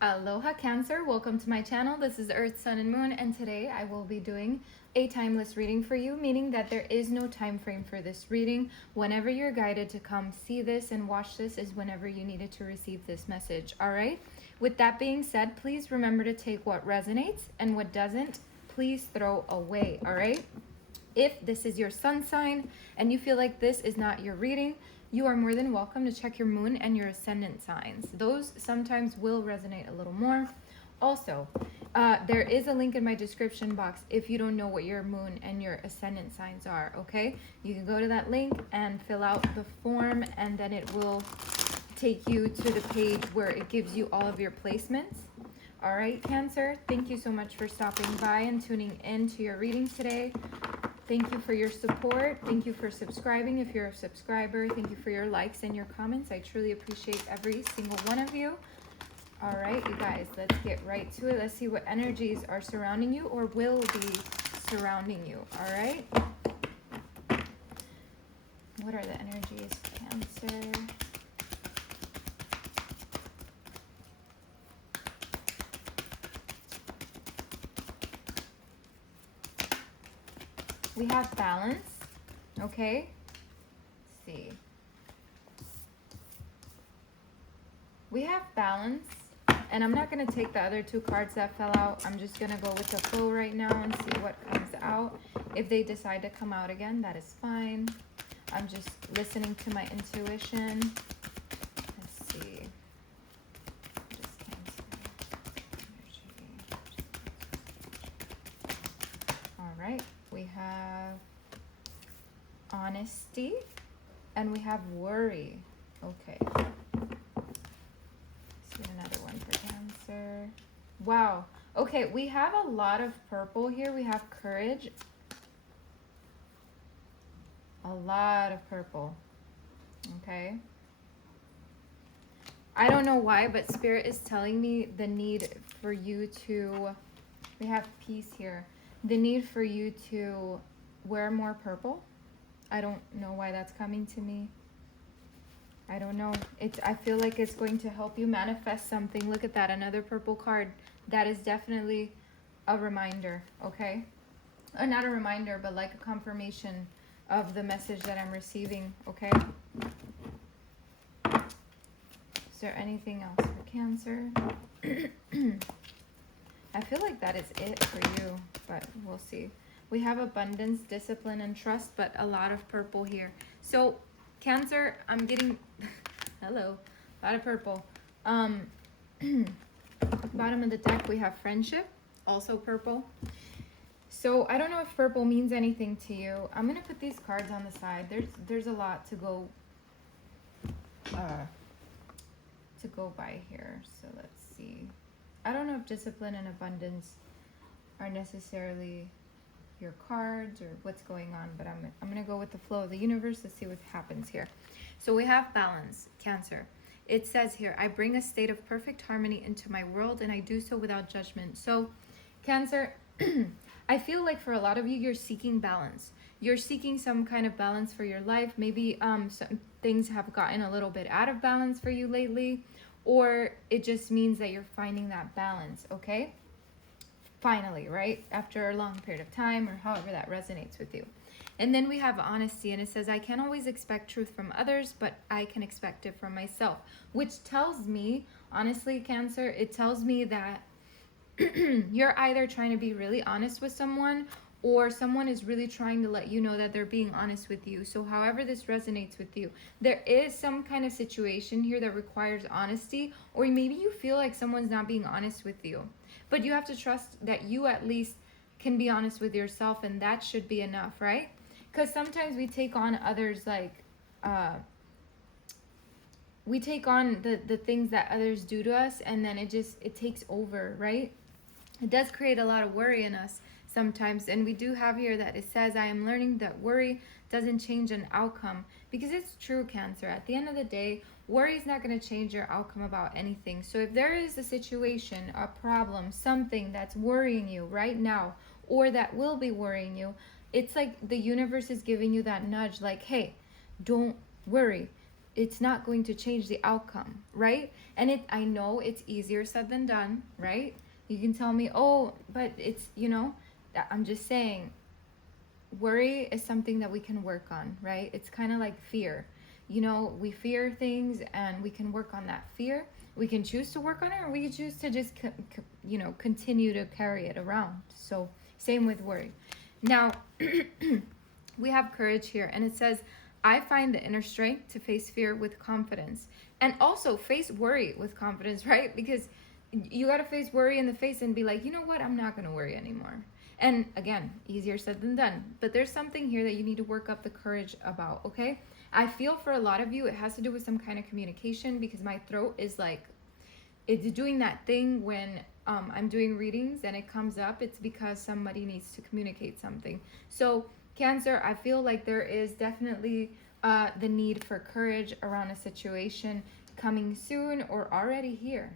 Aloha Cancer, welcome to my channel. This is Earth, Sun, and Moon, and today I will be doing a timeless reading for you, meaning that there is no time frame for this reading. Whenever you're guided to come see this and watch this is whenever you needed to receive this message, all right? With that being said, please remember to take what resonates and what doesn't, please throw away, all right? If this is your sun sign and you feel like this is not your reading, you are more than welcome to check your moon and your ascendant signs. Those sometimes will resonate a little more. Also, there is a link in my description box if you don't know what your moon and your ascendant signs are, okay? You can go to that link and fill out the form, and then it will take you to the page where it gives you all of your placements. All right, Cancer, thank you so much for stopping by and tuning in to your reading today. Thank you for your support. Thank you for subscribing if you're a subscriber. Thank you for your likes and your comments. I truly appreciate every single one of you. All right, you guys, let's get right to it. Let's see what energies are surrounding you or will be surrounding you. All right. What are the energies, Cancer? We have balance, okay? Let's see. We have balance, and I'm not going to take the other two cards that fell out. I'm just going to go with the flow right now and see what comes out. If they decide to come out again, that is fine. I'm just listening to my intuition. Let's see. Just Cancer energy. All right. We have honesty and we have worry. Okay. See another one for Cancer. Wow. Okay, we have a lot of purple here. We have courage. A lot of purple. Okay. I don't know why, but Spirit is telling me the need for you to, we have peace here. The need for you to wear more purple. I don't know why that's coming to me. I don't know. I feel like it's going to help you manifest something. Look at that, another purple card. That is definitely a reminder, okay? Not a reminder, but like a confirmation of the message that I'm receiving, okay? Is there anything else for Cancer? I feel like that is it for you, but we'll see. We have abundance, discipline, and trust, but a lot of purple here. So, Cancer, I'm getting, hello, a lot of purple. Bottom of the deck, we have friendship, also purple. So, I don't know if purple means anything to you. I'm going to put these cards on the side. There's a lot to go by here. So, let's see. I don't know if discipline and abundance are necessarily your cards or what's going on, but I'm going to go with the flow of the universe to see what happens here. So we have balance, Cancer. It says here, I bring a state of perfect harmony into my world and I do so without judgment. So Cancer, I feel like for a lot of you, you're seeking balance. You're seeking some kind of balance for your life. Maybe some things have gotten a little bit out of balance for you lately, or it just means that you're finding that balance, okay? Finally, right? After a long period of time, or however that resonates with you. And then we have honesty, and it says, I can't always expect truth from others, but I can expect it from myself. Which tells me, honestly, Cancer, it tells me that you're either trying to be really honest with someone, or someone is really trying to let you know that they're being honest with you. So however this resonates with you, there is some kind of situation here that requires honesty, or maybe you feel like someone's not being honest with you. But you have to trust that you at least can be honest with yourself, and that should be enough, right? Because sometimes we take on others, like, we take on the things that others do to us, and then it takes over, right? It does create a lot of worry in us sometimes, and we do have here that it says, I am learning that worry doesn't change an outcome, because it's true, Cancer. At the end of the day, worry is not going to change your outcome about anything. So if there is a situation, a problem, something that's worrying you right now, or that will be worrying you, it's like the universe is giving you that nudge, like, hey, don't worry. it's not going to change the outcome, right? And I know it's easier said than done, right? You can tell me, oh, but it's, you know, I'm just saying, worry is something that we can work on, right? It's kind of like fear. You know, we fear things and we can work on that fear. We can choose to work on it, or we can choose to just, you know, continue to carry it around. So same with worry. Now, we have courage here, and it says, I find the inner strength to face fear with confidence. And also face worry with confidence, right? Because you got to face worry in the face and be like, you know what? I'm not going to worry anymore. And again, easier said than done. But there's something here that you need to work up the courage about, okay? I feel for a lot of you, it has to do with some kind of communication, because my throat is like, it's doing that thing when I'm doing readings and it comes up. It's because somebody needs to communicate something. So Cancer, I feel like there is definitely the need for courage around a situation coming soon or already here,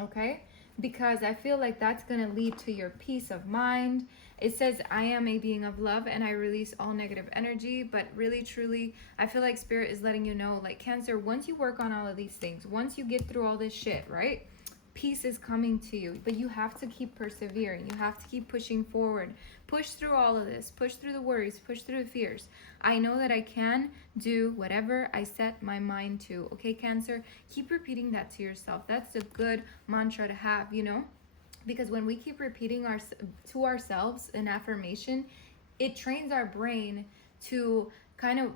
okay? Because I feel like that's going to lead to your peace of mind. It says, I am a being of love and I release all negative energy. But really, truly, I feel like Spirit is letting you know, like, Cancer, once you work on all of these things, once you get through all this shit, right? Peace is coming to you. But you have to keep persevering. You have to keep pushing forward. Push through all of this. Push through the worries. Push through the fears. I know that I can do whatever I set my mind to. Okay, Cancer? Keep repeating that to yourself. That's a good mantra to have, you know? Because when we keep repeating to ourselves an affirmation, it trains our brain to kind of,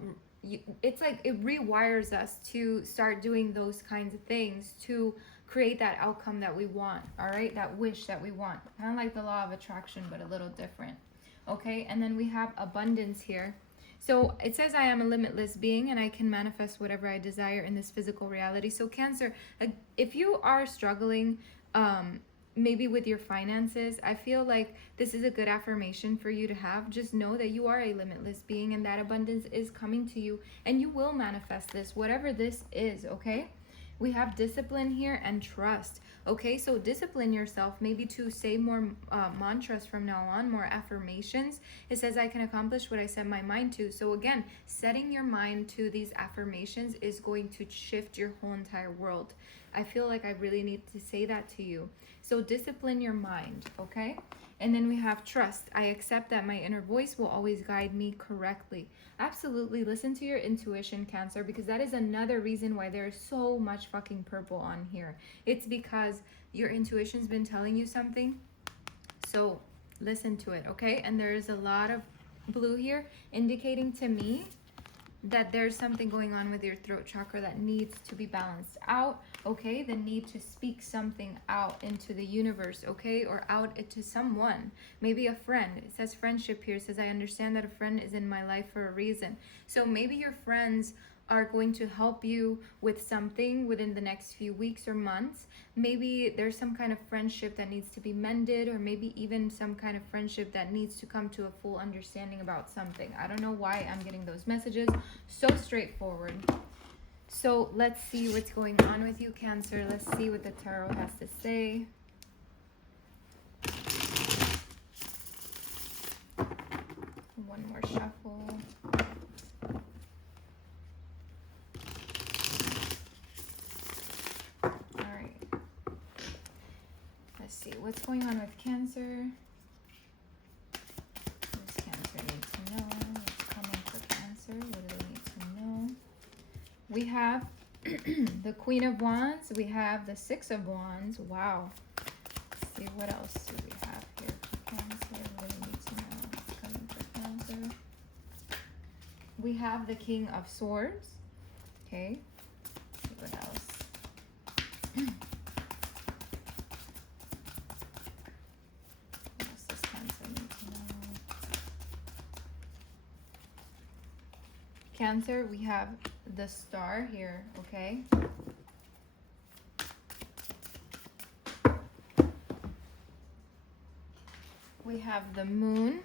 it's like it rewires us to start doing those kinds of things to create that outcome that we want, all right? That wish that we want. Kind of like the law of attraction, but a little different, okay? And then we have abundance here. So it says, I am a limitless being and I can manifest whatever I desire in this physical reality. So Cancer, if you are struggling, maybe with your finances, I feel like this is a good affirmation for you to have. Just know that you are a limitless being and that abundance is coming to you and you will manifest this, whatever this is, okay? We have discipline here and trust. Okay, so discipline yourself, maybe to say more mantras from now on, more affirmations. It says, I can accomplish what I set my mind to. So again, setting your mind to these affirmations is going to shift your whole entire world. I feel like I really need to say that to you. So discipline your mind, okay? And then we have trust. I accept that my inner voice will always guide me correctly. Absolutely listen to your intuition, Cancer, because that is another reason why there's so much fucking purple on here. It's because your intuition's been telling you something. So listen to it, okay? And there is a lot of blue here indicating to me that there's something going on with your throat chakra that needs to be balanced out, okay? The need to speak something out into the universe, okay? Or out to someone, maybe a friend. It says friendship here. It says, I understand that a friend is in my life for a reason. So maybe your friends are going to help you with something within the next few weeks or months. Maybe there's some kind of friendship that needs to be mended, or maybe even some kind of friendship that needs to come to a full understanding about something. I don't know why I'm getting those messages. So straightforward. So let's see what's going on with you, Cancer. Let's see what the tarot has to say. One more shuffle. See what's going on with Cancer. What does Cancer need to know? What's coming for Cancer? What do they need to know? We have the Queen of Wands. We have the Six of Wands. Wow. Let's see, what else do we have here for Cancer? What do they need to know? What's coming for Cancer? We have the King of Swords. Okay. Let's see what else. Cancer, we have the Star here, okay? We have the Moon.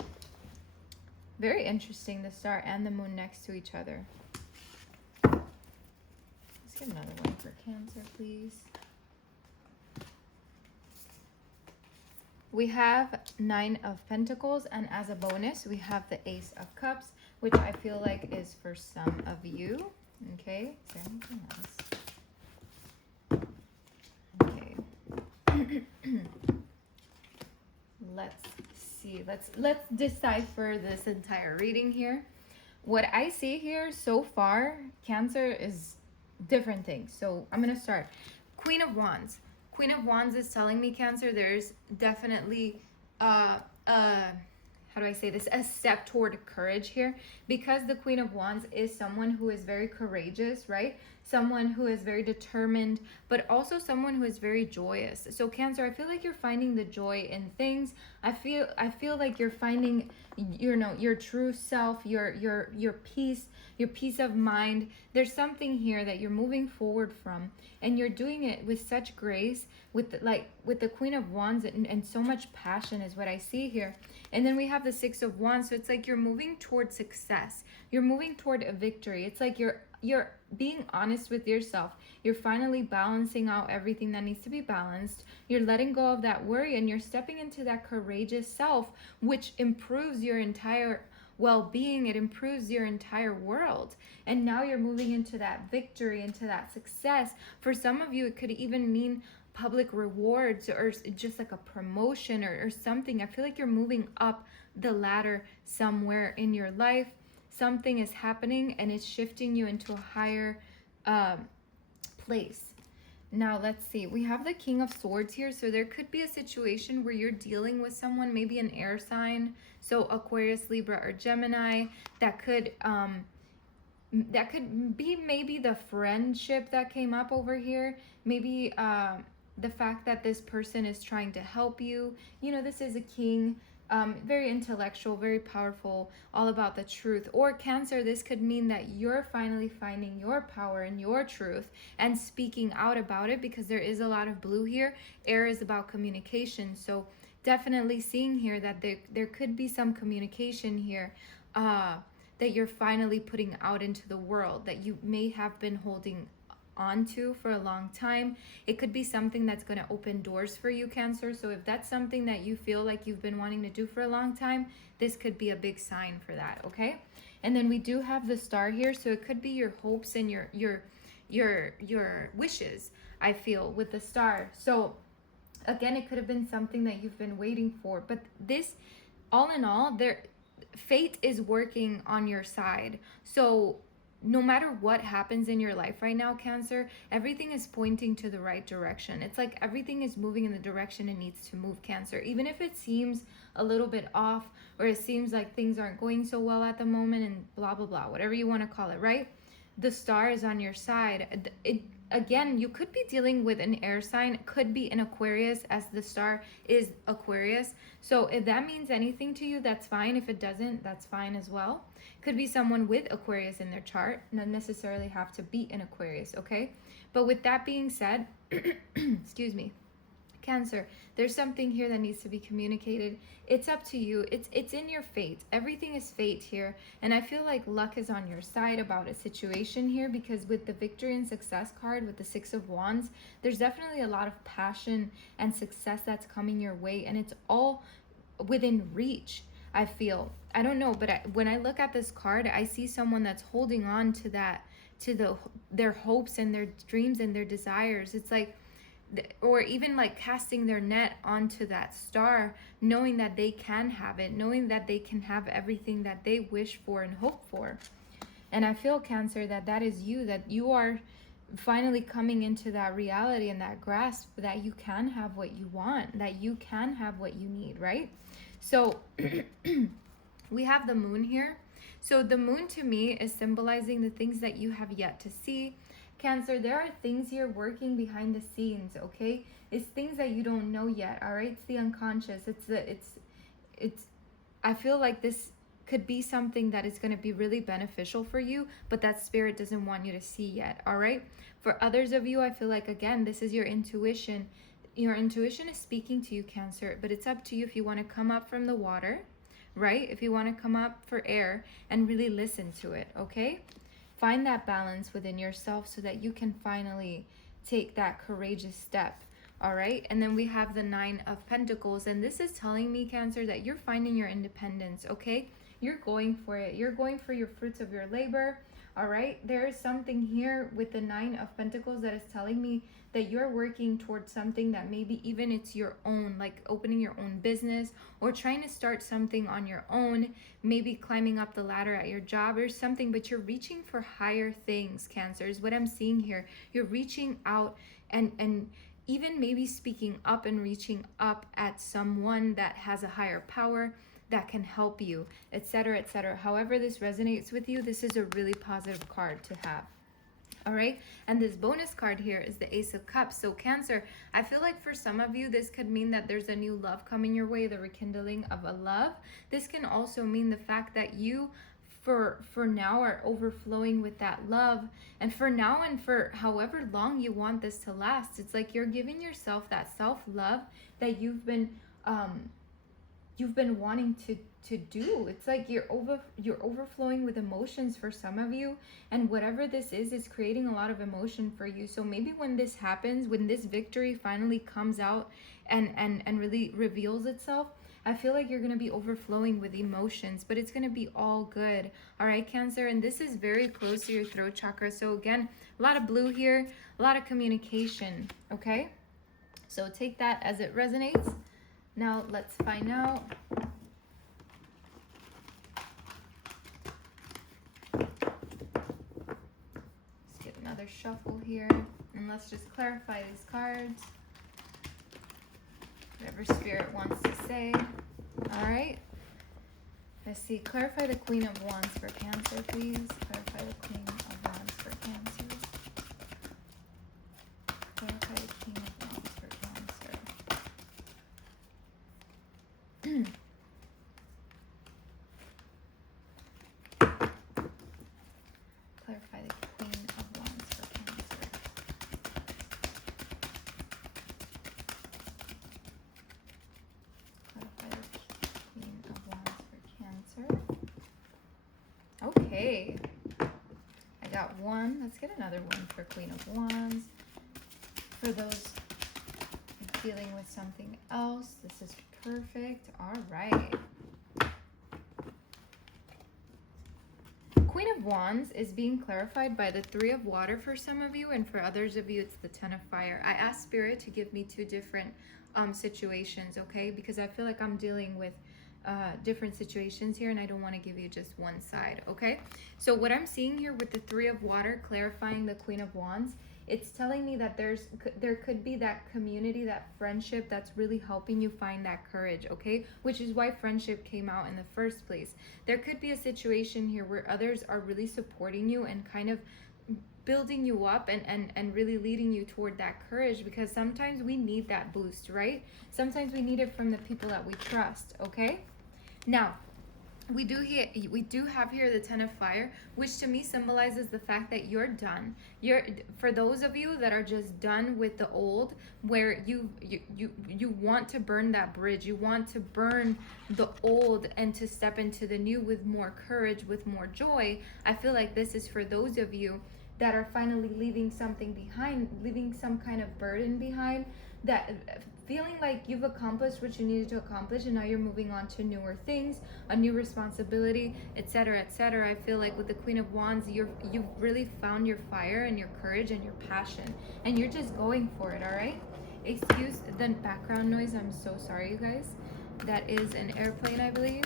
Very interesting, the Star and the Moon next to each other. Let's get another one for Cancer, please. We have Nine of Pentacles, and as a bonus, we have the Ace of Cups, which I feel like is for some of you. Okay, is there anything else? Okay. Let's see. Let's decipher this entire reading here. What I see here so far, Cancer, is different things. So I'm gonna start. Queen of Wands. Queen of Wands is telling me, Cancer, there's definitely how do I say this, a step toward courage here, because the Queen of Wands is someone who is very courageous, right? Someone who is very determined, but also someone who is very joyous. So Cancer, I feel like you're finding the joy in things. I feel like you're finding, you know, your true self, your peace, your peace of mind. There's something here that you're moving forward from, and you're doing it with such grace, with the Queen of Wands, and so much passion is what I see here. And then we have the Six of Wands, so it's like you're moving toward success. You're moving toward a victory. It's like you're being honest with yourself. You're finally balancing out everything that needs to be balanced. You're letting go of that worry, and you're stepping into that courageous self, which improves your entire well-being. It improves your entire world. And now you're moving into that victory, into that success. For some of you, it could even mean public rewards, or just like a promotion, or something. I feel like you're moving up the ladder somewhere in your life. Something is happening, and it's shifting you into a higher place. Now let's see, we have the King of Swords here. So there could be a situation where you're dealing with someone, maybe an air sign, so Aquarius, Libra, or Gemini. That could be maybe the friendship that came up over here. Maybe the fact that this person is trying to help you. You know, this is a king, very intellectual, very powerful, all about the truth. Or Cancer, this could mean that you're finally finding your power and your truth and speaking out about it, because there is a lot of blue here. Air is about communication. So definitely seeing here that there could be some communication here that you're finally putting out into the world, that you may have been holding onto for a long time. It could be something that's going to open doors for you, Cancer. So if that's something that you feel like you've been wanting to do for a long time, this could be a big sign for that. Okay. And then we do have the Star here, so it could be your hopes and your wishes, I feel, with the Star. So again, it could have been something that you've been waiting for, but this, all in all, fate is working on your side. So no matter what happens in your life right now, Cancer, everything is pointing to the right direction. It's like everything is moving in the direction it needs to move, Cancer. Even if it seems a little bit off, or it seems like things aren't going so well at the moment, and blah, blah, blah, whatever you want to call it, right? The Star is on your side. Again, you could be dealing with an air sign. It could be an Aquarius, as the Star is Aquarius. So if that means anything to you, that's fine. If it doesn't, that's fine as well. Could be someone with Aquarius in their chart, not necessarily have to be an Aquarius, okay? But with that being said, excuse me, Cancer, there's something here that needs to be communicated. It's up to you. It's in your fate. Everything is fate here. And I feel like luck is on your side about a situation here, because with the victory and success card, with the Six of Wands, there's definitely a lot of passion and success that's coming your way, and it's all within reach, I feel. I don't know, but when I look at this card, I see someone that's holding on to that, to their hopes and their dreams and their desires. It's like, or even like casting their net onto that star, knowing that they can have it, knowing that they can have everything that they wish for and hope for. And I feel, Cancer, that is you, that you are finally coming into that reality and that grasp that you can have what you want, that you can have what you need, right? So we have the Moon here. So the Moon to me is symbolizing the things that you have yet to see. Cancer, there are things here working behind the scenes, okay? It's things that you don't know yet, all right? It's the unconscious. I feel like this could be something that is going to be really beneficial for you, but that spirit doesn't want you to see yet, all right? For others of you, I feel like, again, this is your intuition. Your intuition is speaking to you, Cancer, but it's up to you if you want to come up from the water, right? If you want to come up for air and really listen to it, okay? Find that balance within yourself so that you can finally take that courageous step, all right? And then we have the Nine of Pentacles, and this is telling me, Cancer, that you're finding your independence, okay? You're going for it. You're going for your fruits of your labor, All right, there is something here with the Nine of Pentacles that is telling me that you're working towards something that maybe even it's your own, like opening your own business or trying to start something on your own, maybe climbing up the ladder at your job or something, but you're reaching for higher things, Cancer, is what I'm seeing here. You're reaching out and even maybe speaking up and reaching up at someone that has a higher power that can help you, etc., etc. However this resonates with you, this is a really positive card to have. All right, and this bonus card here is the Ace of Cups. So Cancer, I feel like for some of you, this could mean that there's a new love coming your way, the rekindling of a love. This can also mean the fact that you for now are overflowing with that love, and for now and for however long you want this to last, it's like you're giving yourself that self-love that you've been wanting to do. It's like you're overflowing with emotions for some of you, and whatever this is creating a lot of emotion for you. So maybe when this happens, when this victory finally comes out and really reveals itself, I feel like you're going to be overflowing with emotions, but it's going to be all good. All right, Cancer, and this is very close to your throat chakra. So again, a lot of blue here, a lot of communication, okay? So take that as it resonates. Now let's find out. Let's get another shuffle here, and let's just clarify these cards. Whatever Spirit wants to say. All right. Let's see. Clarify the Queen of Wands for Cancer, please. Clarify the Queen of Wands for Cancer. Clarify the Queen of Wands for Cancer. Clarify the Queen of Wands for Cancer. Clarify the Queen of Wands for Cancer. Okay. I got one. Let's get another one for Queen of Wands. For those dealing with something else, this is perfect. All right. Queen of Wands is being clarified by the Three of Water for some of you, and for others of you, it's the Ten of Fire. I asked Spirit to give me two different situations, okay? Because I feel like I'm dealing with different situations here, and I don't want to give you just one side, okay? So what I'm seeing here with the Three of Water clarifying the Queen of Wands, it's telling me that there could be that community, that friendship that's really helping you find that courage, okay? Which is why friendship came out in the first place. There could be a situation here where others are really supporting you and kind of building you up and really leading you toward that courage, because sometimes we need that boost, right? Sometimes we need it from the people that we trust, okay? Now, we do have here the Ten of Fire, which to me symbolizes the fact that you're done. For those of you that are just done with the old, where you want to burn that bridge, you want to burn the old and to step into the new with more courage, with more joy. I feel like this is for those of you that are finally leaving something behind, leaving some kind of burden behind, that feeling like you've accomplished what you needed to accomplish, and now you're moving on to newer things, a new responsibility, etc., etc. I feel like with the Queen of Wands, you've really found your fire and your courage and your passion, and you're just going for it. All right, excuse the background noise, I'm so sorry, you guys. That is an airplane, I believe.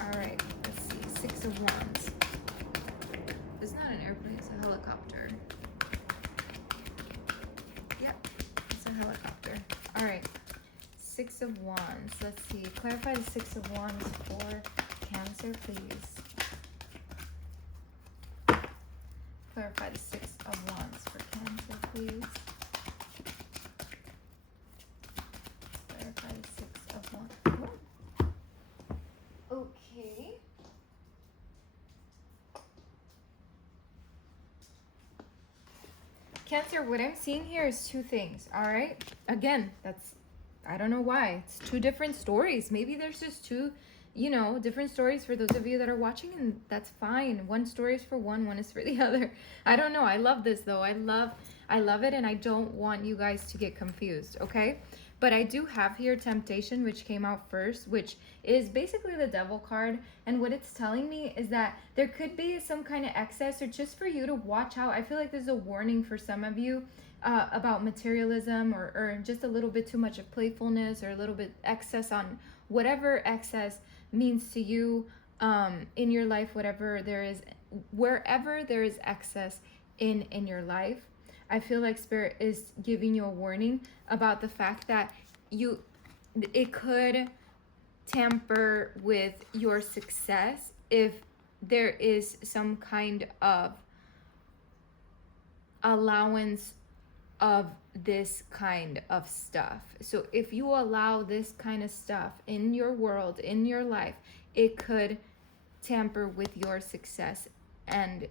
All right, let's see. Six of Wands. It's not an airplane, it's a helicopter. Yep, it's a helicopter. All right, Six of Wands. Let's see. Clarify the Six of Wands for Cancer, please. Clarify the Six of Wands for Cancer, please. Clarify the Six of Wands. Okay. Cancer, what I'm seeing here is two things, all right? Again, I don't know why. It's two different stories. Maybe there's just two, different stories for those of you that are watching, and that's fine. One story is for one is for the other. I don't know. I love this, though. I love I love it, and I don't want you guys to get confused, okay? But I do have here temptation, which came out first, which is basically the devil card. And what it's telling me is that there could be some kind of excess, or just for you to watch out. I feel like there's a warning for some of you about materialism, or just a little bit too much of playfulness, or a little bit excess on whatever excess means to you in your life, whatever there is, wherever there is excess in your life. I feel like Spirit is giving you a warning about the fact that it could tamper with your success if there is some kind of allowance of this kind of stuff. So if you allow this kind of stuff in your world, in your life, it could tamper with your success and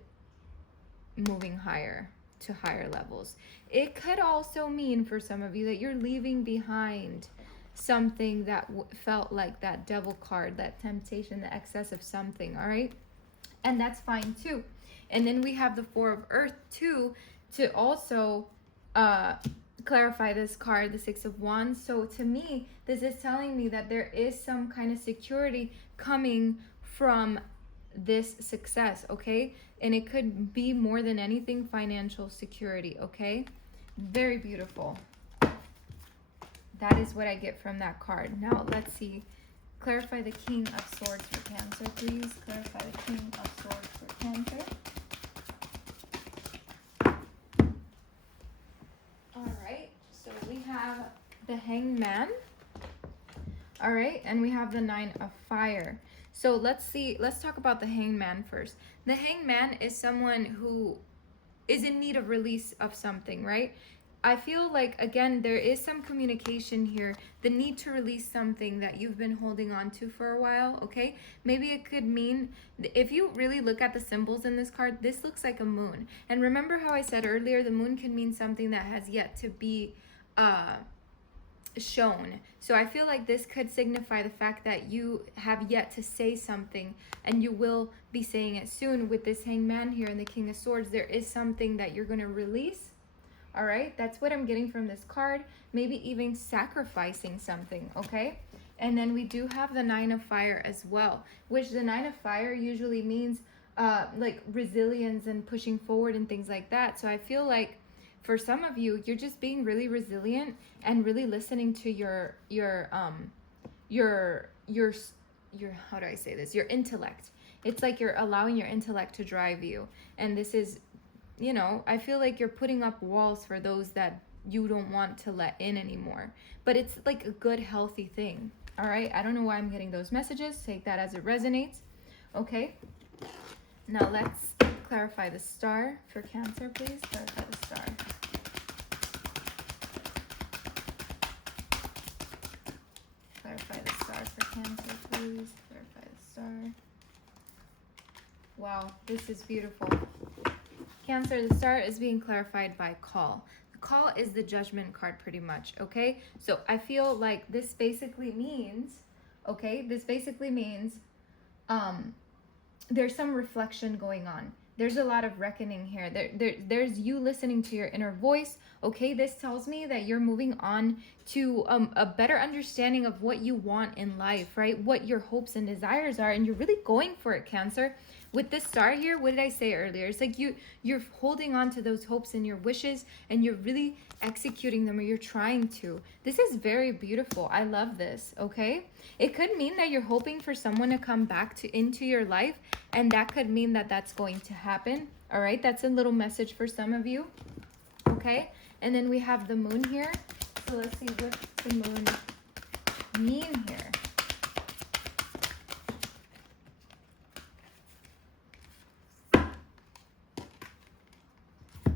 moving higher to higher levels. It could also mean for some of you that you're leaving behind something that felt like that devil card, that temptation, the excess of something, all right? And that's fine too. And then we have the Four of Earth too, to also clarify this card, the Six of Wands. So to me, this is telling me that there is some kind of security coming from this success, okay? And it could be more than anything financial security, okay? Very beautiful. That is what I get from that card. Now let's see. Clarify the King of Swords for Cancer, please. Clarify the King of Swords for Cancer. All right, so we have the Hangman. All right, and we have the Nine of Fire. So let's talk about the Hangman first. The Hangman is someone who is in need of release of something, right? I feel like, again, there is some communication here, the need to release something that you've been holding on to for a while, okay? Maybe it could mean, if you really look at the symbols in this card, this looks like a moon. And remember how I said earlier, the moon can mean something that has yet to be shown. So I feel like this could signify the fact that you have yet to say something, and you will be saying it soon. With this Hangman here and the King of Swords, there is something that you're going to release. All right, that's what I'm getting from this card. Maybe even sacrificing something, okay? And then we do have the Nine of Fire as well, which the Nine of Fire usually means like resilience and pushing forward and things like that. So I feel like for some of you, you're just being really resilient and really listening to your how do I say this? Your intellect. It's like you're allowing your intellect to drive you. And this is, you know, I feel like you're putting up walls for those that you don't want to let in anymore. But it's like a good, healthy thing. All right. I don't know why I'm getting those messages. Take that as it resonates. Okay. Now let's clarify the star for Cancer, please. Clarify the star. Clarify the star for Cancer, please. Clarify the star. Wow, this is beautiful. Cancer, the star is being clarified by call. The call is the Judgment card pretty much, okay? So I feel like this basically means, there's some reflection going on. There's a lot of reckoning here. There's you listening to your inner voice, okay? This tells me that you're moving on to a better understanding of what you want in life, right? What your hopes and desires are, and you're really going for it, Cancer. With this star here, what did I say earlier? It's like you're holding on to those hopes and your wishes, and you're really executing them, or you're trying to. This is very beautiful. I love this, okay? It could mean that you're hoping for someone to come back into your life, and that could mean that that's going to happen, all right? That's a little message for some of you, okay? And then we have the moon here. So let's see what the moon mean here.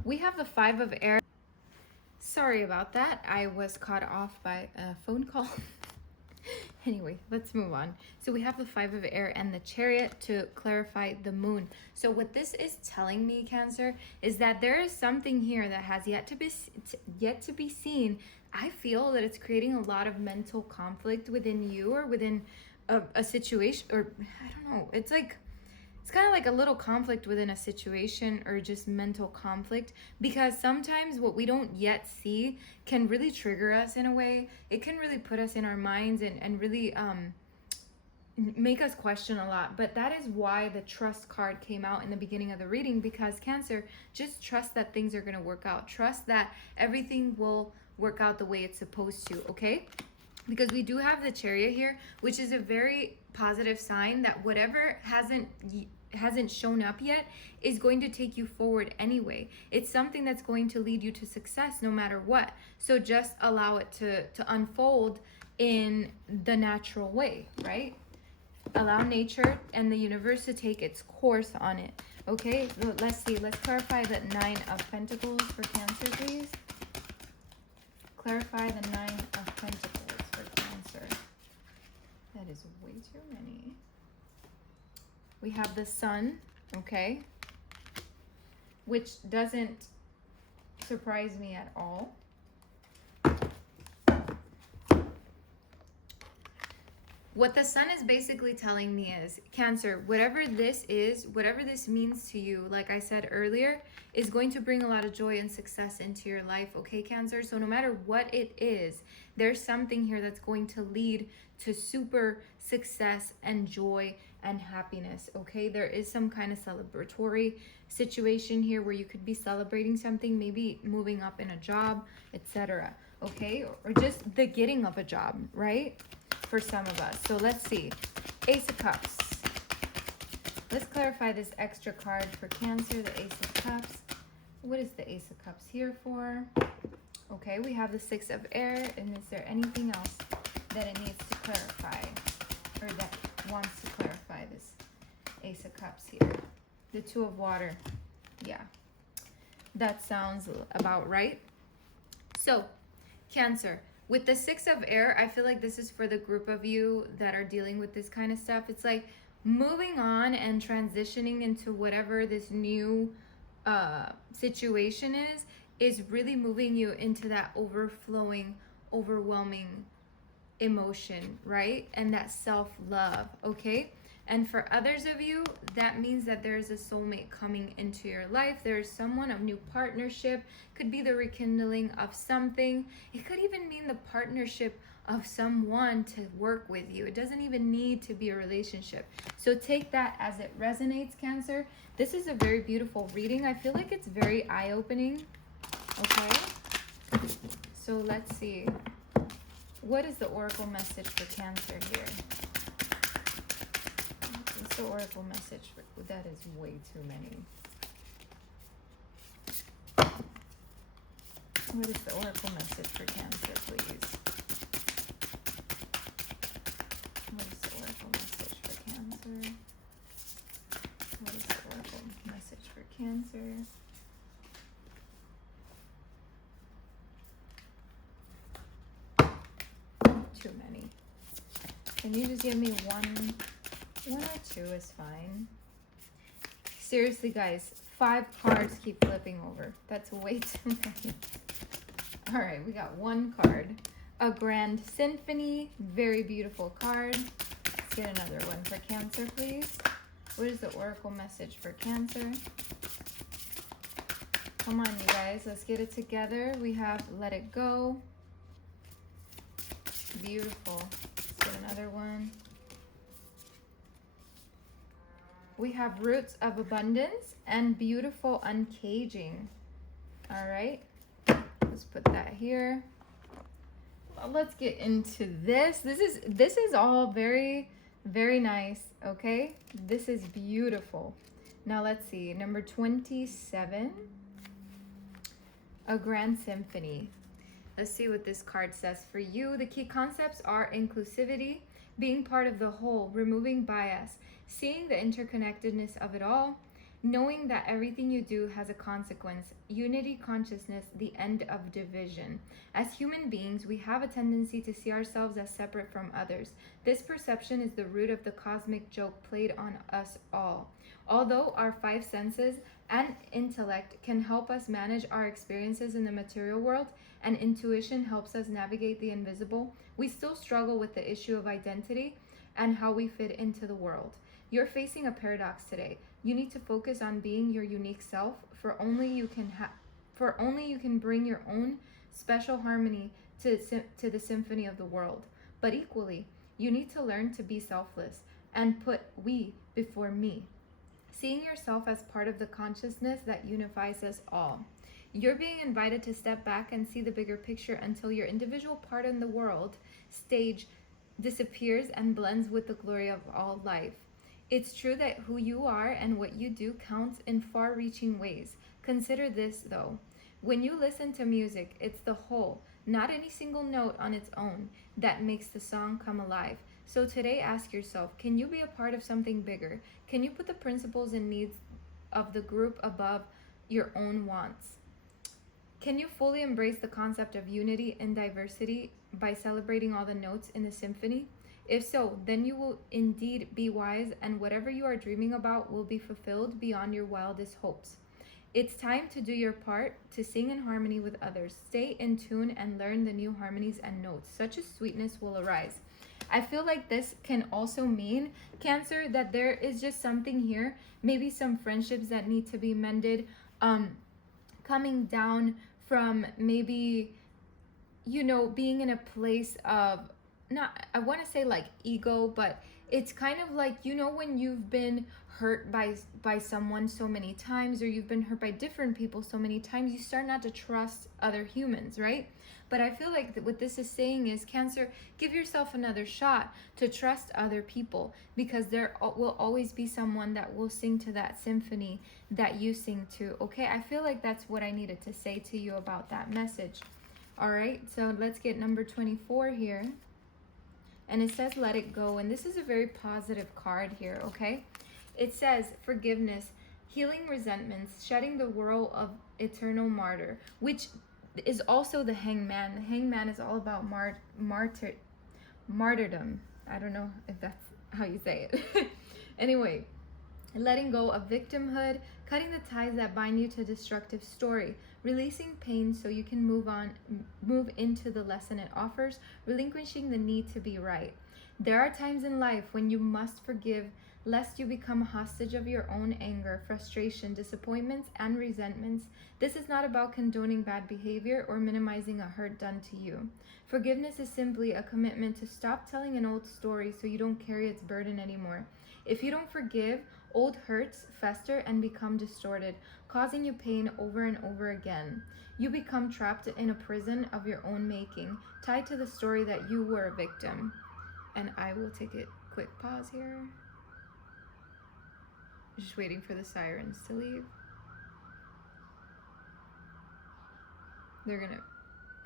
We have the Five of Air. Sorry about that. I was caught off by a phone call. Anyway, let's move on. So we have the Five of Air and the Chariot to clarify the moon. So what this is telling me, Cancer, is that there is something here that has yet to be seen. I feel that it's creating a lot of mental conflict within you, or within a situation, or I don't know. It's like it's kind of like a little conflict within a situation, or just mental conflict, because sometimes what we don't yet see can really trigger us in a way. It can really put us in our minds and really make us question a lot. But that is why the trust card came out in the beginning of the reading, because Cancer, just trust that things are going to work out. Trust that everything will work out the way it's supposed to, okay? Because we do have the Chariot here, which is a very positive sign that whatever hasn't shown up yet is going to take you forward anyway. It's something that's going to lead you to success no matter what. So just allow it to unfold in the natural way, right? Allow nature and the universe to take its course on it. Okay, so let's see. Let's clarify the 9 of Pentacles for Cancer, please. Clarify the 9 of Pentacles for Cancer. That is way too many. We have the Sun, okay, which doesn't surprise me at all. What the Sun is basically telling me is, Cancer, whatever this is, whatever this means to you, like I said earlier, is going to bring a lot of joy and success into your life, okay, Cancer? So no matter what it is, there's something here that's going to lead to super success and joy and happiness, okay? There is some kind of celebratory situation here where you could be celebrating something, maybe moving up in a job, etc., okay? Or just the getting of a job, right? For some of us. So let's see. Ace of Cups. Let's clarify this extra card for Cancer, the Ace of Cups. What is the Ace of Cups here for? Okay, we have the 6 of Air. And is there anything else that it needs to clarify, or that wants to clarify this Ace of Cups here? The 2 of Water. Yeah, that sounds about right. So, Cancer, with the 6 of Air, I feel like this is for the group of you that are dealing with this kind of stuff. It's like moving on and transitioning into whatever this new situation is really moving you into that overflowing, overwhelming emotion, right? And that self-love, okay? And for others of you, that means that there's a soulmate coming into your life. There's someone, a new partnership. Could be the rekindling of something. It could even mean the partnership of someone to work with you. It doesn't even need to be a relationship. So take that as it resonates, Cancer. This is a very beautiful reading. I feel like it's very eye-opening, okay? So let's see. What is the Oracle message for Cancer here? What's the Oracle message for, that is way too many. What is the Oracle message for Cancer, please? What is the Oracle message for Cancer? What is the Oracle message for Cancer? Too many. Can you just give me one or two is fine. Seriously, guys, 5 cards keep flipping over. That's way too many. All right, we got 1 card. A Grand Symphony, very beautiful card. Let's get another one for Cancer, please. What is the Oracle message for Cancer? Come on, you guys, let's get it together. We have Let It Go. Beautiful. Let's get another one. We have Roots of Abundance and Beautiful Uncaging. All right, let's put that here. Well, let's get into this. This is all very, very nice, okay? This is beautiful. Now let's see, number 27, A Grand Symphony. Let's see what this card says for you. The key concepts are inclusivity, being part of the whole, removing bias, seeing the interconnectedness of it all, knowing that everything you do has a consequence, unity consciousness, the end of division. As human beings, we have a tendency to see ourselves as separate from others. This perception is the root of the cosmic joke played on us all. Although our 5 senses and intellect can help us manage our experiences in the material world, and intuition helps us navigate the invisible, we still struggle with the issue of identity and how we fit into the world. You're facing a paradox today. You need to focus on being your unique self, for only you can bring your own special harmony to the symphony of the world. But equally, you need to learn to be selfless and put we before me, seeing yourself as part of the consciousness that unifies us all. You're being invited to step back and see the bigger picture until your individual part in the world stage disappears and blends with the glory of all life. It's true that who you are and what you do counts in far-reaching ways. Consider this, though. When you listen to music, it's the whole, not any single note on its own, that makes the song come alive. So today, ask yourself, can you be a part of something bigger? Can you put the principles and needs of the group above your own wants? Can you fully embrace the concept of unity and diversity by celebrating all the notes in the symphony? If so, then you will indeed be wise, and whatever you are dreaming about will be fulfilled beyond your wildest hopes. It's time to do your part, to sing in harmony with others. Stay in tune and learn the new harmonies and notes. Such a sweetness will arise. I feel like this can also mean, Cancer, that there is just something here, maybe some friendships that need to be mended, coming down from maybe, being in a place of, not, I want to say like ego, but it's kind of like, when you've been hurt by someone so many times, or you've been hurt by different people so many times, you start not to trust other humans, right? But I feel like what this is saying is, Cancer, give yourself another shot to trust other people, because there will always be someone that will sing to that symphony that you sing to, okay? I feel like that's what I needed to say to you about that message. All right, so let's get number 24 here. And it says, let it go. And this is a very positive card here, okay? It says, forgiveness, healing resentments, shedding the whirl of eternal martyr, which is also the hangman. The hangman is all about martyrdom. I don't know if that's how you say it. Anyway, letting go of victimhood, cutting the ties that bind you to destructive story, releasing pain so you can move into the lesson it offers, relinquishing the need to be right. There are times in life when you must forgive, lest you become a hostage of your own anger, frustration, disappointments, and resentments. This is not about condoning bad behavior or minimizing a hurt done to you. Forgiveness is simply a commitment to stop telling an old story so you don't carry its burden anymore. If you don't forgive, old hurts fester and become distorted, causing you pain over and over again. You become trapped in a prison of your own making, tied to the story that you were a victim. And I will take a quick pause here. Just waiting for the sirens to leave. They're gonna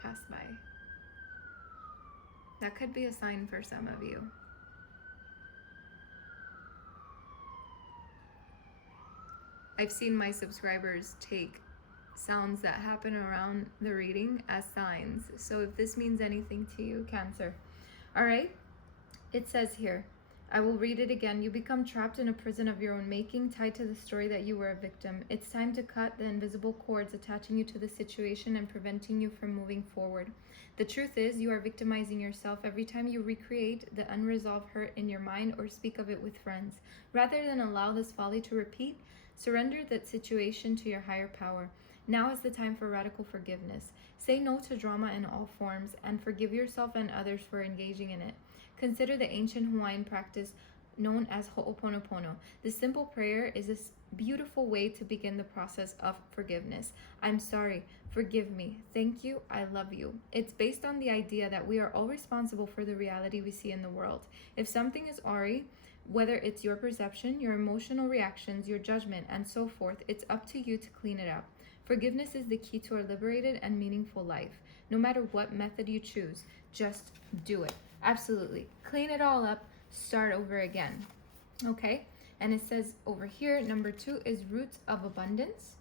pass by. That could be a sign for some of you. I've seen my subscribers take sounds that happen around the reading as signs. So if this means anything to you, Cancer. All right, it says here, I will read it again. You become trapped in a prison of your own making, tied to the story that you were a victim. It's time to cut the invisible cords attaching you to the situation and preventing you from moving forward. The truth is, you are victimizing yourself every time you recreate the unresolved hurt in your mind or speak of it with friends. Rather than allow this folly to repeat, surrender that situation to your higher power. Now is the time for radical forgiveness. Say no to drama in all forms and forgive yourself and others for engaging in it. Consider the ancient Hawaiian practice known as Ho'oponopono. This simple prayer is a beautiful way to begin the process of forgiveness. I'm sorry, forgive me, thank you, I love you. It's based on the idea that we are all responsible for the reality we see in the world. If something is awry, whether it's your perception, your emotional reactions, your judgment, and so forth, it's up to you to clean it up. Forgiveness is the key to a liberated and meaningful life. No matter what method you choose, just do it. Absolutely. Clean it all up, start over again. Okay? And it says over here, number 2 is roots of abundance.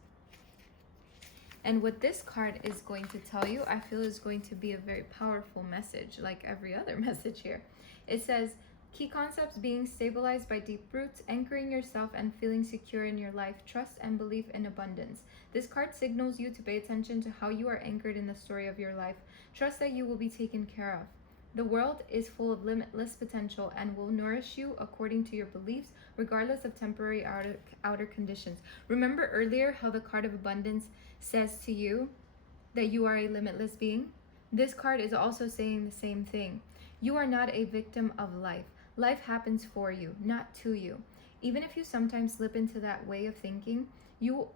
And what this card is going to tell you, I feel, is going to be a very powerful message, like every other message here. It says, key concepts being stabilized by deep roots, anchoring yourself and feeling secure in your life, trust and belief in abundance. This card signals you to pay attention to how you are anchored in the story of your life. Trust that you will be taken care of. The world is full of limitless potential and will nourish you according to your beliefs, regardless of temporary outer conditions. Remember earlier how the card of abundance says to you that you are a limitless being? This card is also saying the same thing. You are not a victim of life. Life happens for you, not to you. Even if you sometimes slip into that way of thinking,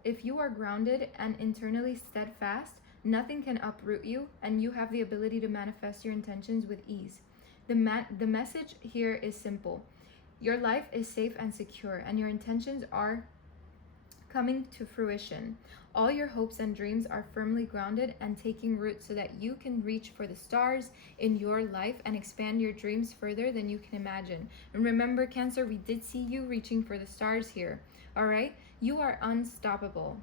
if you are grounded and internally steadfast, nothing can uproot you, and you have the ability to manifest your intentions with ease. The message here is simple. Your life is safe and secure, and your intentions are coming to fruition. All your hopes and dreams are firmly grounded and taking root so that you can reach for the stars in your life and expand your dreams further than you can imagine. And remember, Cancer, we did see you reaching for the stars here. All right? You are unstoppable.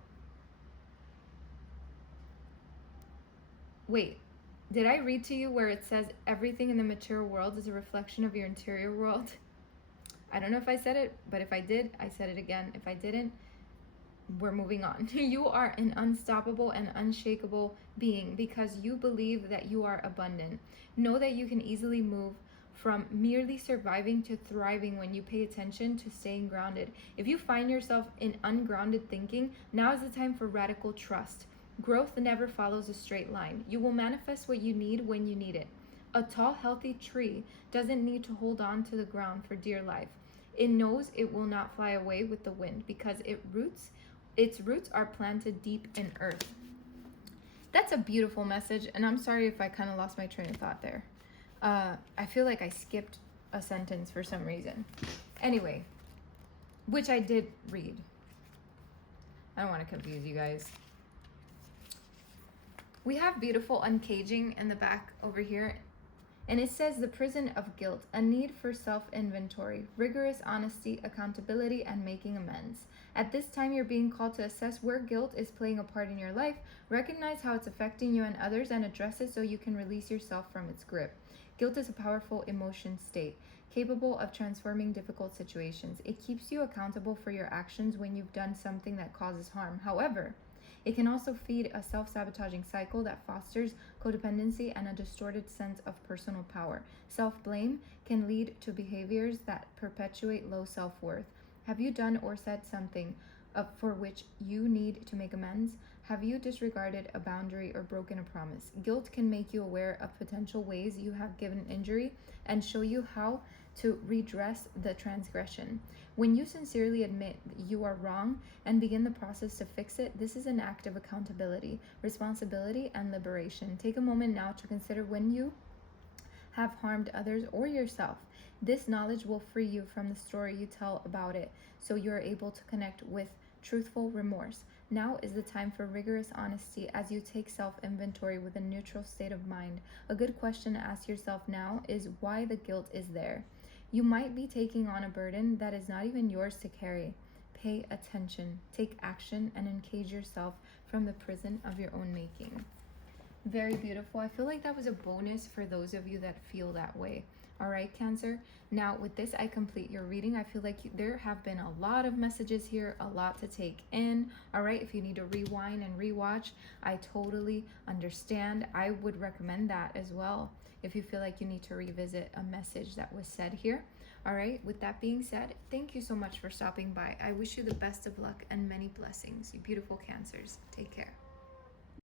Wait, did I read to you where it says everything in the material world is a reflection of your interior world? I don't know if I said it, but if I did, I said it again. If I didn't, we're moving on. You are an unstoppable and unshakable being because you believe that you are abundant. Know that you can easily move from merely surviving to thriving when you pay attention to staying grounded. If you find yourself in ungrounded thinking, now is the time for radical trust. Growth never follows a straight line. You will manifest what you need when you need it. A tall, healthy tree doesn't need to hold on to the ground for dear life. It knows it will not fly away with the wind because its roots are planted deep in earth. That's a beautiful message, and I'm sorry if I kind of lost my train of thought there. I feel like I skipped a sentence for some reason. Anyway, which I did read. I don't want to confuse you guys. We have beautiful uncaging in the back over here. And it says the prison of guilt, a need for self-inventory, rigorous honesty, accountability, and making amends. At this time, you're being called to assess where guilt is playing a part in your life, recognize how it's affecting you and others, and address it so you can release yourself from its grip. Guilt is a powerful emotion state, capable of transforming difficult situations. It keeps you accountable for your actions when you've done something that causes harm. However, it can also feed a self-sabotaging cycle that fosters codependency and a distorted sense of personal power. Self-blame can lead to behaviors that perpetuate low self-worth. Have you done or said something for which you need to make amends? Have you disregarded a boundary or broken a promise? Guilt can make you aware of potential ways you have given injury and show you how to redress the transgression. When you sincerely admit you are wrong and begin the process to fix it, this is an act of accountability, responsibility, and liberation. Take a moment now to consider when you have harmed others or yourself. This knowledge will free you from the story you tell about it, so you are able to connect with truthful remorse. Now is the time for rigorous honesty as you take self-inventory with a neutral state of mind. A good question to ask yourself now is why the guilt is there. You might be taking on a burden that is not even yours to carry. Pay attention, take action, and uncage yourself from the prison of your own making. Very beautiful. I feel like that was a bonus for those of you that feel that way. All right, Cancer. Now, with this, I complete your reading. I feel like there have been a lot of messages here, a lot to take in. All right, if you need to rewind and rewatch, I totally understand. I would recommend that as well if you feel like you need to revisit a message that was said here. All right, with that being said, thank you so much for stopping by. I wish you the best of luck and many blessings, you beautiful Cancers. Take care.